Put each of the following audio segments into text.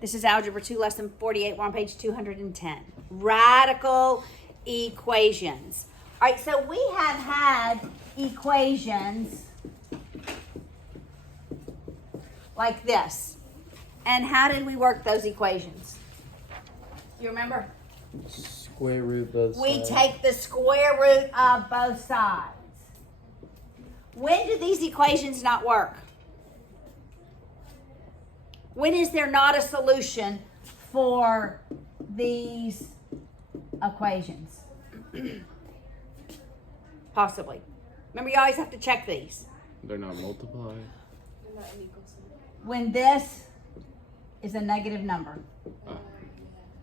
This is Algebra 2, Lesson 48. We're on page 210. Radical equations. All right, so we have had equations like this. And how did we work those equations? You remember? Square root both We sides. take the square root of both sides. When do these equations not work? When is there not a solution for these equations? Possibly. Remember, you always have to check these. They're not multiplied. When this is a negative number. Ah.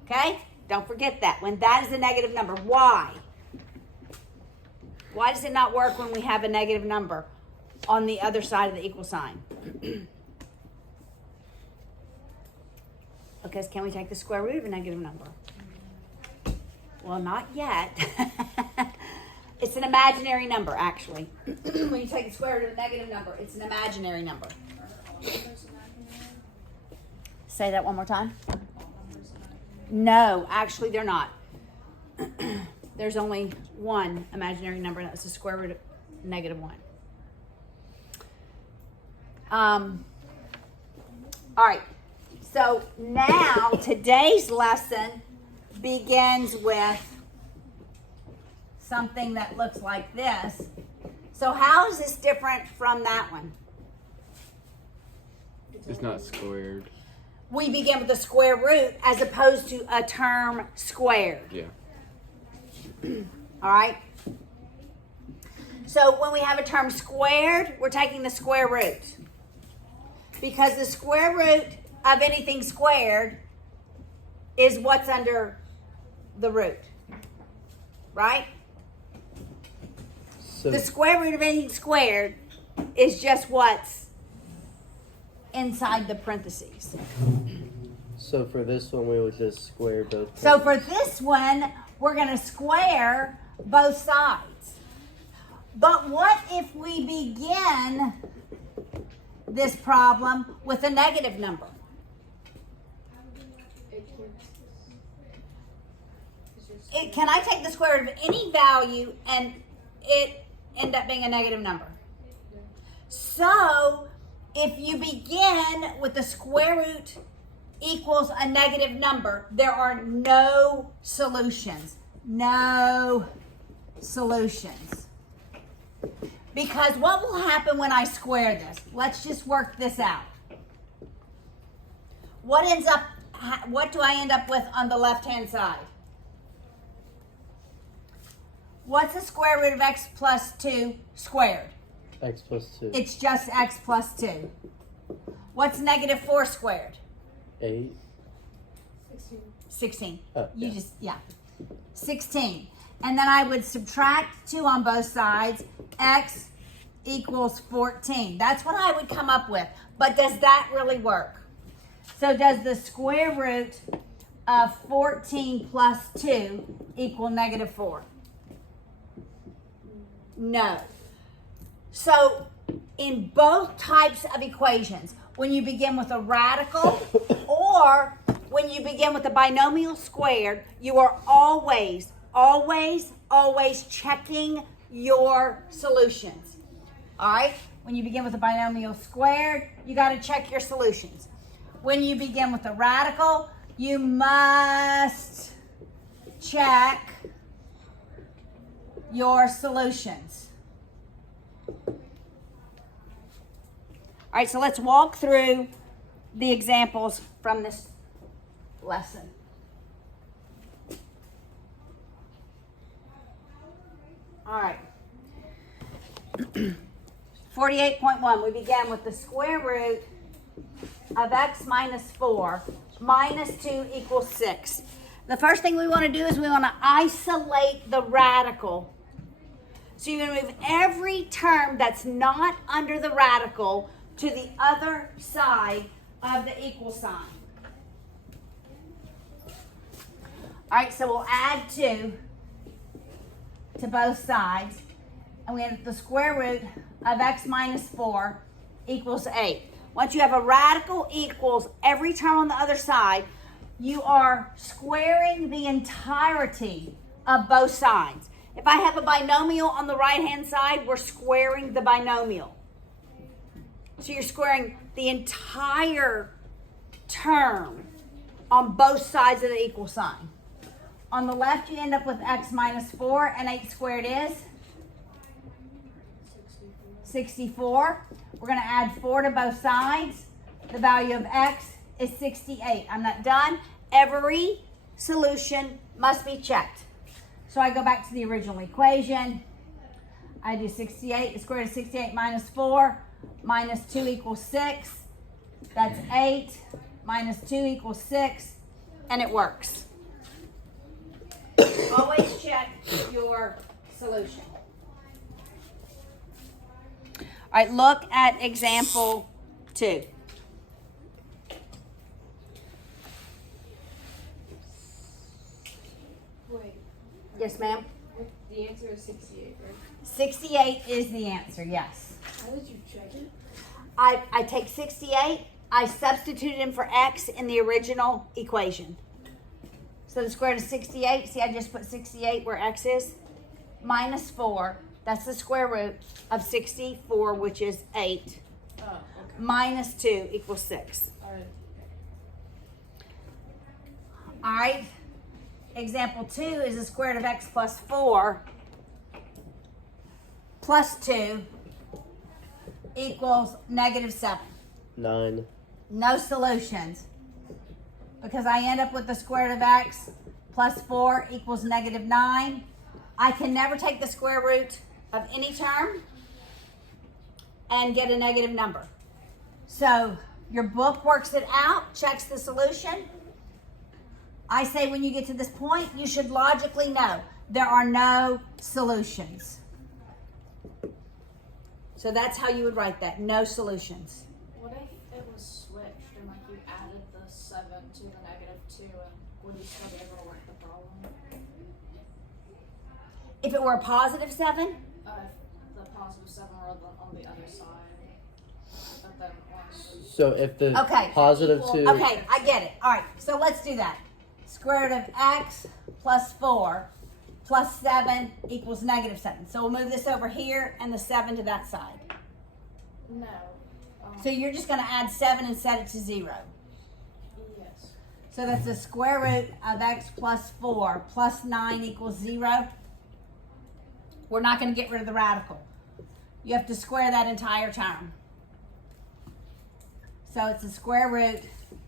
Okay? Don't forget that. When that is a negative number. Why? Why does it not work when we have a negative number on the other side of the equal sign? Because can we take the square root of a negative number? Well, not yet. It's an imaginary number, actually. When you take the square root of a negative number, it's an imaginary number. Say that one more time. No, actually they're not. There's only one imaginary number, and that's the square root of -1. All right. So now today's lesson begins with something that looks like this. So how is this different from that one? It's not squared. We begin with the square root as opposed to a term squared. Yeah. All right? So when we have a term squared, we're taking the square root. Because the square root of anything squared is what's under the root. Right? So The square root of anything squared is just what's inside the parentheses. so for this one, we would just square both. So for this one, we're going to square both sides. But what if we begin this problem with a negative number? Can I take the square root of any value and it end up being a negative number? So if you begin with the square root equals a negative number, there are no solutions. No solutions. Because what will happen when I square this? Let's just work this out. What do I end up with on the left-hand side? What's the square root of x plus 2 squared? X plus 2. It's just x plus 2. What's negative 4 squared? 8. 16. Oh, You yeah. just, yeah. 16. And then I would subtract 2 on both sides. X equals 14. That's what I would come up with. But does that really work? So does the square root of 14 plus 2 equal negative 4? No. So in both types of equations, when you begin with a radical or when you begin with a binomial squared, you are always checking your solutions. All right? When you begin with a binomial squared, you got to check your solutions. When you begin with a radical, you must check your solutions. All right, so let's walk through the examples from this lesson. All right. 48.1, we began with the square root of x minus 4 minus 2 equals 6. The first thing we want to do is we want to isolate the radical. So you're going to move every term that's not under the radical to the other side of the equal sign. All right, so we'll add 2 to both sides. And we have the square root of x minus 4 equals 8. Once you have a radical equals every term on the other side, you are squaring the entirety of both sides. If I have a binomial on the right-hand side, we're squaring the binomial. So you're squaring the entire term on both sides of the equal sign. On the left, you end up with x minus 4, and 8 squared is 64. We're going to add 4 to both sides. The value of x is 68. I'm not done. Every solution must be checked. So I go back to the original equation. I do 68. The square root of 68 minus 4 minus 2 equals 6. That's 8 minus 2 equals 6. And it works. Always check your solution. All right, look at example 2. Wait, Yes, ma'am. the answer is 68, right? 68 is the answer, yes. How did you check it? I take 68, I substitute in for x in the original equation. So the square root of 68, see I just put 68 where x is, minus 4, that's the square root of 64, which is 8, Oh, okay. minus 2 equals 6. Alright. All right, example 2 is the square root of x plus 4 plus 2 equals negative 7. 9. No solutions, because I end up with the square root of x plus 4 equals negative 9. I can never take the square root of any term and get a negative number. So your book works it out, checks the solution. I say when you get to this point, you should logically know there are no solutions. So that's how you would write that, no solutions. What if it was switched and like you added the 7 to the negative 2 and would you still be able to work the problem? If it were a positive 7, If the positive 7 were on the other side. But then once So if the Okay. positive Equal. 2. okay, I get it. All right, so let's do that. Square root of x plus 4 plus 7 equals negative 7. So we'll move this over here and the 7 to that side. no. So you're just going to add 7 and set it to 0. Yes. So that's the square root of x plus 4 plus 9 equals 0. We're not going to get rid of the radical. You have to square that entire term. So it's the square root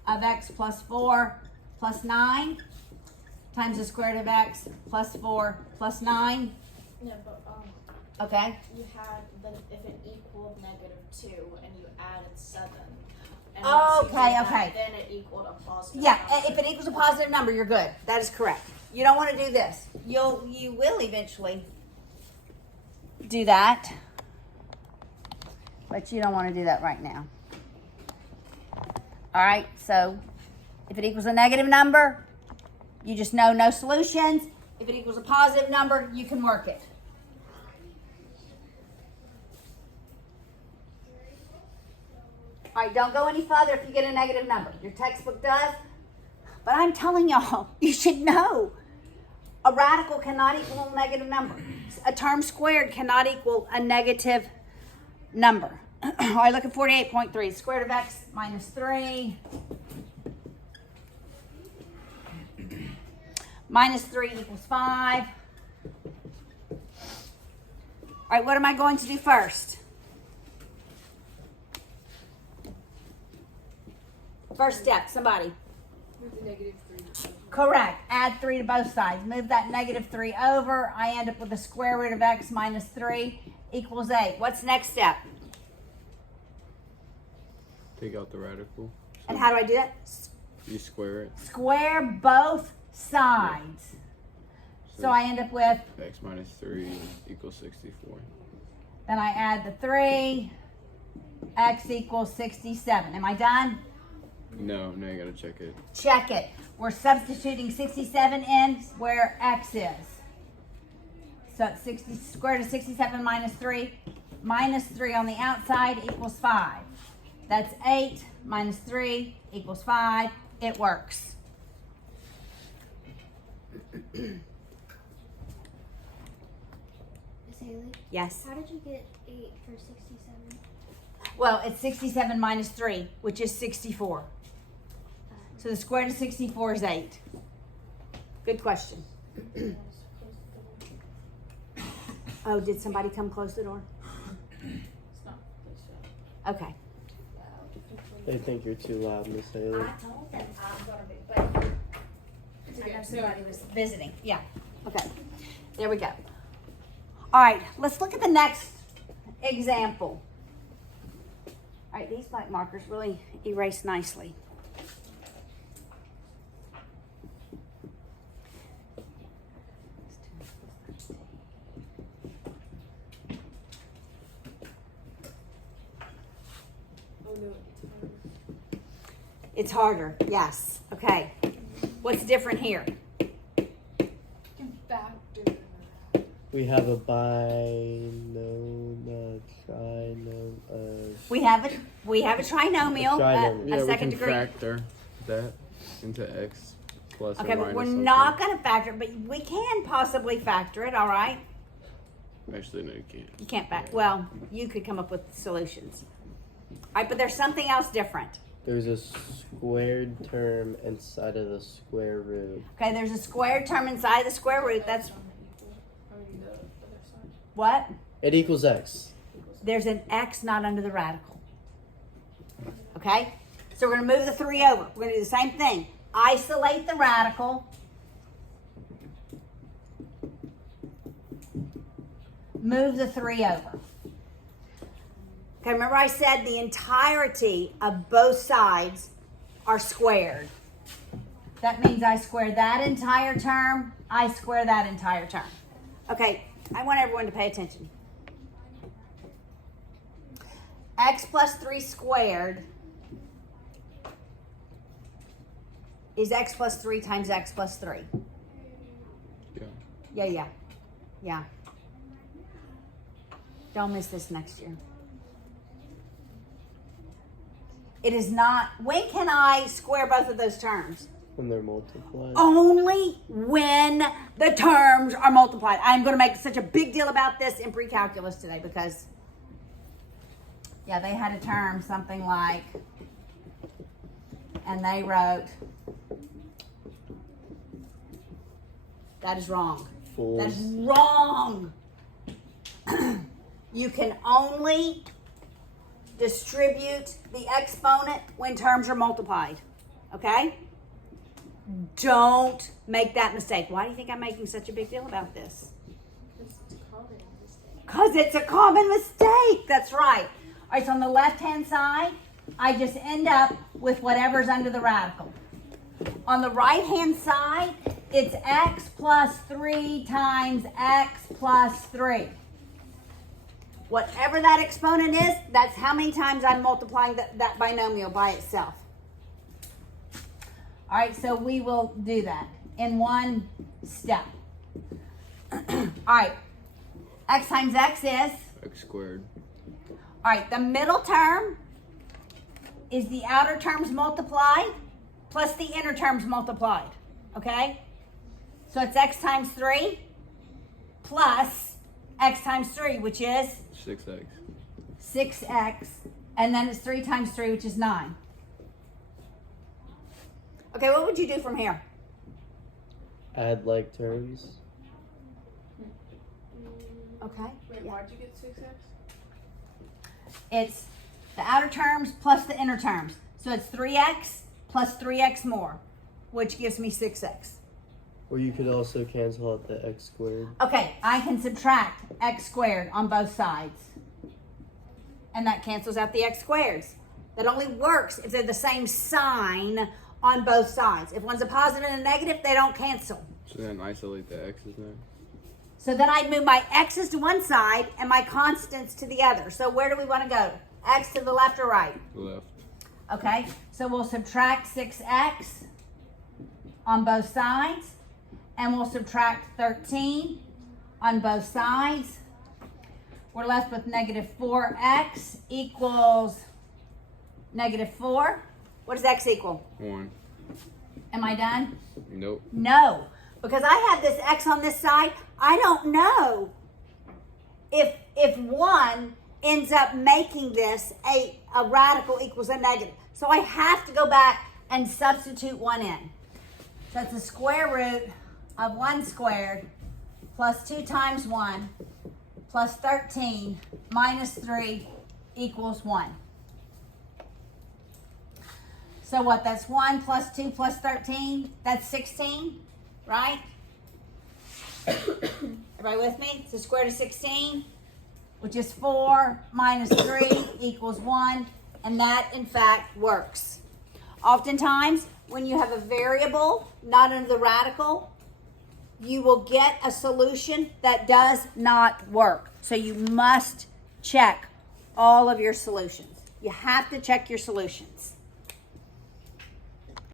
of x plus 4 plus 9 times the square root of x plus 4 plus 9. Yeah, but Okay? you had if it equaled negative 2 and you added 7. And Okay, once you did that, okay. Then it equaled a positive. Yeah, number. if it equals a positive number, you're good. That is correct. You don't want to do this. You will eventually do that, but you don't want to do that right now. All right, so if it equals a negative number, you just know no solutions. If it equals a positive number, you can work it. All right, don't go any further if you get a negative number. Your textbook does, but I'm telling y'all, you should know. A radical cannot equal a negative number. A term squared cannot equal a negative number. All right, look at 48.3. Square root of x minus 3. Minus 3 equals 5. All right, what am I going to do first? First step, somebody. With the negative 3. Correct. Add 3 to both sides. Move that negative 3 over. I end up with the square root of x minus 3 equals 8. What's the next step? Take out the radical. And how do I do that? You square it. Square both sides. So I end up with, X minus 3 equals 64. then I add the 3, x equals 67. Am I done? No, now you gotta check it. Check it. We're substituting 67 in where x is. So it's 60 square root of 67 minus 3. Minus 3 on the outside equals 5. That's 8 minus 3 equals 5. It works. Miss Haley, Yes. how did you get 8 for 67? Well, it's 67 minus 3, which is 64. So the square root of 64 is 8. Good question. Oh, did somebody come close the door? It's not this yet. Okay. They think you're too loud, Miss Haley. I told them I'm gonna be, but I know somebody was visiting. Yeah. Okay. There we go. All right. Let's look at the next example. All right. These black markers really erase nicely. It's harder, yes. Okay. What's different here? You can factor. We have a binomial, We have a trinomial, trinomial. Yeah, a we second can degree. factor that into x plus Okay, or but minus we're something. not going to factor it, but we can possibly factor it, all right? Actually, no, you can't. You can't factor. Well, you could come up with solutions. All right, but there's something else different. There's a squared term inside of the square root. Okay, there's a squared term inside the square root. That's Or the other side. what? It equals x. There's an x not under the radical. Okay? So we're going to move the 3 over. We're going to do the same thing. Isolate the radical. Move the 3 over. Okay, remember I said the entirety of both sides are squared. That means I square that entire term, I square that entire term. Okay, I want everyone to pay attention. X plus 3 squared is x plus 3 times x plus 3. Yeah. Yeah. Don't miss this next year. It is not, when can I square both of those terms? When they're multiplied. Only when the terms are multiplied. I'm going to make such a big deal about this in pre-calculus today because, yeah, they had a term, something like, and they wrote, that is wrong. Fools. That is wrong. You can only distribute the exponent when terms are multiplied. Okay? Don't make that mistake. Why do you think I'm making such a big deal about this? It's a common mistake. Because it's a common mistake. That's right. All right, so on the left-hand side, I just end up with whatever's under the radical. On the right-hand side, it's x plus 3 times x plus 3. Whatever that exponent is, that's how many times I'm multiplying that binomial by itself. All right, so we will do that in one step. All right, x times x is? X squared. All right, the middle term is the outer terms multiplied plus the inner terms multiplied, okay? So it's x times 3 plus x times 3, which is? 6x. 6x, and then it's 3 times 3, which is 9. Okay, what would you do from here? Add like terms. Okay. Wait, Yeah. why'd you get 6x? It's the outer terms plus the inner terms. So it's 3x plus 3x more, which gives me 6x. Or you could also cancel out the x squared. Okay, I can subtract x squared on both sides. And that cancels out the x squareds. That only works if they're the same sign on both sides. If one's a positive and a negative, they don't cancel. So then isolate the x's there. So then I'd move my x's to one side and my constants to the other. So where do we want to go? X to the left or right? Left. Okay, so we'll subtract 6x on both sides, and we'll subtract 13 on both sides. We're left with negative 4x equals negative 4. What does x equal? 1. Am I done? Nope. No, because I have this x on this side. I don't know if 1 ends up making this a radical equals a negative. So I have to go back and substitute 1 in. So it's the square root of 1 squared plus 2 times 1 plus 13 minus 3 equals 1. So what, that's 1 plus 2 plus 13, that's 16, right? Everybody with me? It's the square root of 16, which is 4 minus 3 equals 1, and that, in fact, works. Oftentimes, when you have a variable not under the radical, you will get a solution that does not work. So you must check all of your solutions. You have to check your solutions.